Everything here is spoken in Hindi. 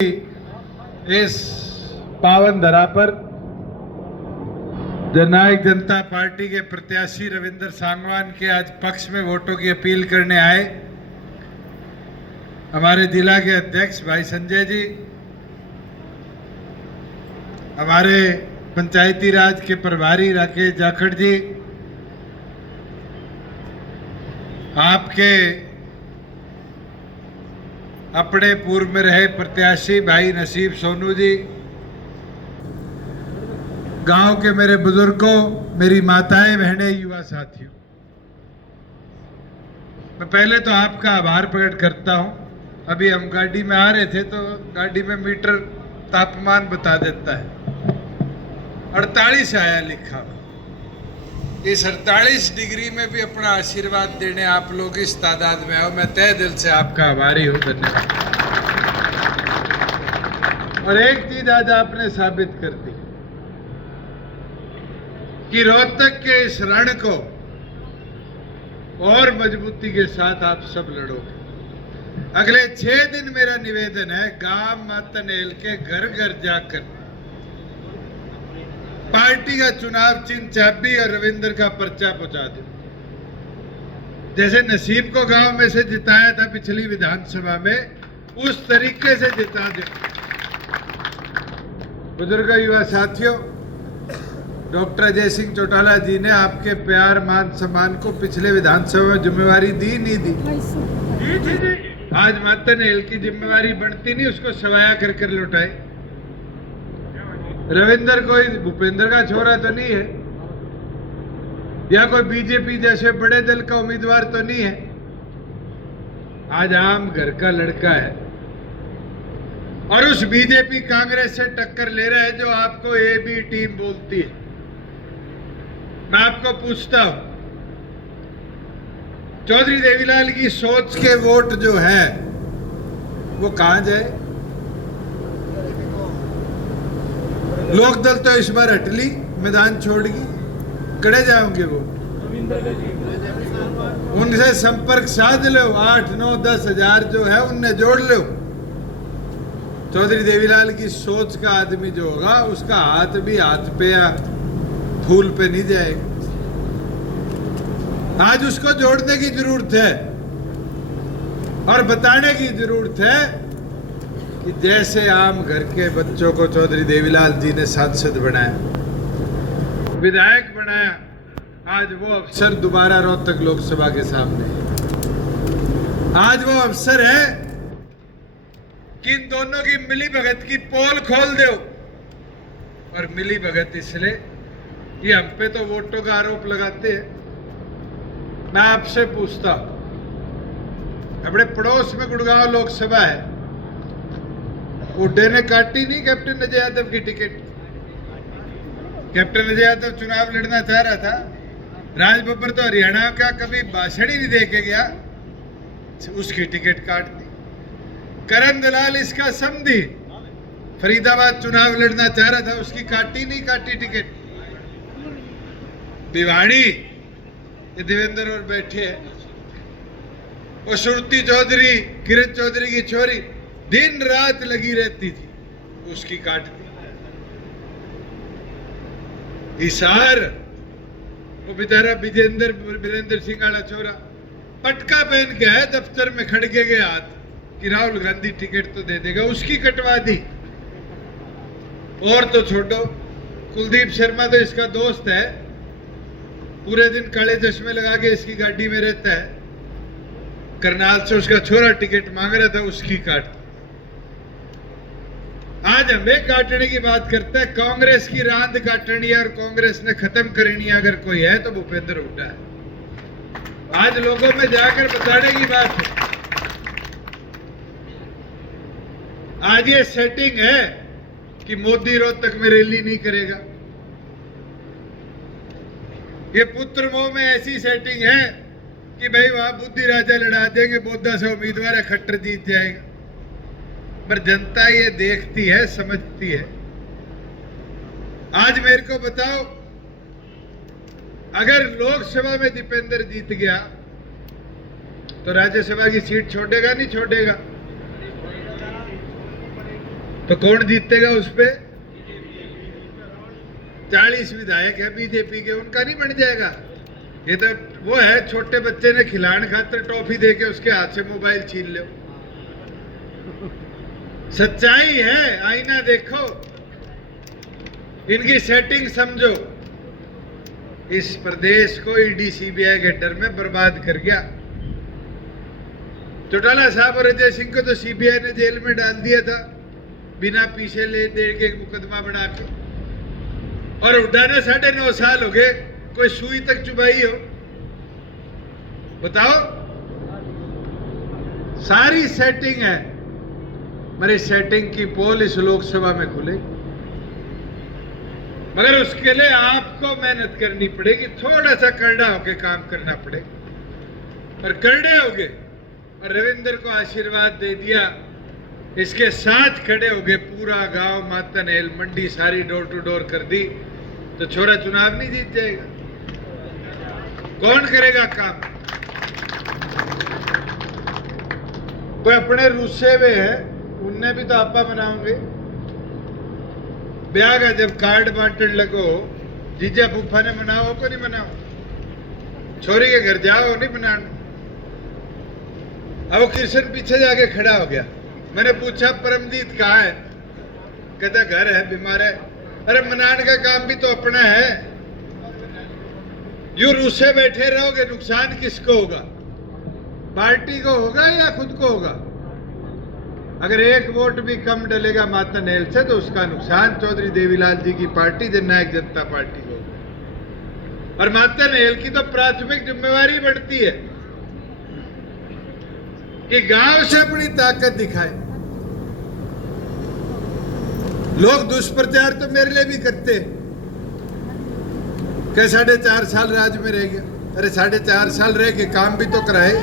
इस पावन धरा पर जननायक जनता पार्टी के प्रत्याशी रविंद्र सांगवान के आज पक्ष में वोटों की अपील करने आए हमारे जिला के अध्यक्ष भाई संजय जी, हमारे पंचायती राज के प्रभारी राकेश जाखड़ जी, आपके अपने पूर्व में रहे प्रत्याशी भाई नसीब सोनू जी, गांव के मेरे बुजुर्गों, मेरी माताएं बहनें, युवा साथियों, मैं पहले तो आपका आभार प्रकट करता हूं। अभी हम गाड़ी में आ रहे थे तो गाड़ी में मीटर तापमान बता देता है 48 आया लिखा। इस 48 डिग्री में भी अपना आशीर्वाद देने आप लोग इस तादाद में आओ, मैं तहे दिल से आपका आभारी हूं। धन्यवाद। और एक चीज आज आपने साबित कर दी कि रोहतक के इस रण को और मजबूती के साथ आप सब लड़ोगे। अगले 6 दिन मेरा निवेदन है, गांव मतनेल के घर घर जाकर पार्टी का चुनाव चिन्ह चाबी और रविंद्र का पर्चा पहुंचा दो। जैसे नसीब को गांव में से जिताया था पिछली विधानसभा में, उस तरीके से जिता दो। बुजुर्ग युवा साथियों, डॉक्टर अजय सिंह चौटाला जी ने आपके प्यार मान सम्मान को पिछले विधानसभा में जिम्मेवारी दी नहीं दी? आज मतनेल की जिम्मेवारी बनती नहीं, उसको सवाया कर लौटाए। रविंद्र कोई भूपेंद्र का छोरा तो नहीं है, या कोई बीजेपी जैसे बड़े दल का उम्मीदवार तो नहीं है। आज आम घर का लड़का है और उस बीजेपी कांग्रेस से टक्कर ले रहा है जो आपको ए बी टीम बोलती है। मैं आपको पूछता हूं, चौधरी देवीलाल की सोच के वोट जो है वो कहां जाए? लोकदल तो इस बार हटली, मैदान छोड़गी, कड़े जाओगे वो? उनसे संपर्क साध लो, 8, 9, 10 हजार जो है उनने जोड़ लो। चौधरी देवीलाल की सोच का आदमी जो होगा उसका हाथ भी हाथ पे या फूल पे नहीं जाएगा। आज उसको जोड़ने की जरूरत है और बताने की जरूरत है कि जैसे आम घर के बच्चों को चौधरी देवीलाल जी ने सांसद बनाया, विधायक बनाया, आज वो अवसर दोबारा रोहतक लोकसभा के सामने है। आज वो अवसर है कि इन दोनों की मिली भगत की पोल खोल दो। और मिली भगत इसलिए, ये हम पे तो वोटों का आरोप लगाते हैं। मैं आपसे पूछता हूं, अपने पड़ोस में गुड़गांव लोकसभा है, हुड्डे ने काटी नहीं कैप्टन अजय यादव की टिकट? कैप्टन अजय यादव चुनाव लड़ना चाह रहा था, राज बब्बर तो हरियाणा का कभी भाषण ही नहीं दे के गया, उसकी टिकट काट दी। करण दलाल इसका समधी फरीदाबाद चुनाव लड़ना चाह रहा था, उसकी काटी टिकट। भिवाड़ी ये देवेंद्र और बैठे हैं, वो श्रुति चौधरी, किरण चौधरी की छोरी दिन रात लगी रहती थी, उसकी काट दी। हिसार वो बेचारा विजेंद्र सिंह वाला छोरा पटका पहन के है, दफ्तर में खड़के गए हाथ कि राहुल गांधी टिकट तो दे देगा, उसकी कटवा दी। और तो छोड़ो, कुलदीप शर्मा तो इसका दोस्त है, पूरे दिन काले चश्मे लगा के इसकी गाड़ी में रहता है, करनाल से उसका छोरा टिकट मांग रहा था, उसकी काट। आज हमें काटने की बात करता है, कांग्रेस की रांद काटनी है और कांग्रेस ने खत्म करनी है अगर कोई है तो भूपेंद्र हुड्डा है। आज लोगों में जाकर बताने की बात है। आज ये सेटिंग है कि मोदी रोहतक में रैली नहीं करेगा। ये पुत्र मोह में ऐसी सेटिंग है कि भाई वहां बुद्धि राजा लड़ा देंगे, बोधा से उम्मीदवार है, खट्टर जीत जाएगा। पर जनता ये देखती है, समझती है। आज मेरे को बताओ, अगर लोकसभा में दीपेंद्र जीत गया तो राज्यसभा की सीट छोड़ेगा नहीं छोड़ेगा? तो कौन जीतेगा उस पे? 40 विधायक है बीजेपी के, उनका नहीं बन जाएगा। ये तो वो है, छोटे बच्चे ने खिलाने खातर टॉफी देके उसके हाथ से मोबाइल छीन लो। सच्चाई है, आईना देखो, इनकी सेटिंग समझो। इस प्रदेश को ईडी सीबीआई के डर में बर्बाद कर गया। चौटाला साहब और अजय सिंह को तो सीबीआई ने जेल में डाल दिया था, बिना पीछे ले दे के मुकदमा बना के। और हुड्डा ने 9.5 साल हो गए, कोई सुई तक चुबाई हो? बताओ। सारी सेटिंग है, मेरी सेटिंग की पोल इस लोकसभा में खुले, मगर उसके लिए आपको मेहनत करनी पड़ेगी, थोड़ा सा करड़ा होके काम करना पड़ेगा। और करड़े होगे और रविंद्र को आशीर्वाद दे दिया, इसके साथ खड़े हो गए, पूरा गांव मातनहेल मंडी सारी डोर टू डोर कर दी, तो छोरा चुनाव नहीं जीत जाएगा। कौन करेगा काम? कोई अपने रूसे हुए है, उनने भी तो आपा मनाओगे। ब्याह का जब कार्ड बांटने लगो, जीजा फूफा ने मनाओ को नहीं मनाओ? छोरी के घर जाओ, नहीं मनाना। अब वो किशन पीछे जाके खड़ा हो गया। मैंने पूछा परमजीत कहाँ है? कहता घर है, बीमार है। अरे मनाने का काम भी तो अपना है। यूं रूसे बैठे रहोगे, नुकसान किसको होगा? पार्टी को होगा या खुद को होगा? अगर एक वोट भी कम डलेगा मातनहेल से तो उसका नुकसान चौधरी देवीलाल जी की पार्टी जननायक जनता पार्टी को होगा। और मातनहेल की तो प्राथमिक जिम्मेवारी बढ़ती है कि गांव से अपनी ताकत दिखाए। लोग दुष्प्रचार तो मेरे लिए भी करते हैं कि 4.5 साल राज में रह गया। अरे 4.5 साल रह के काम भी तो कराए।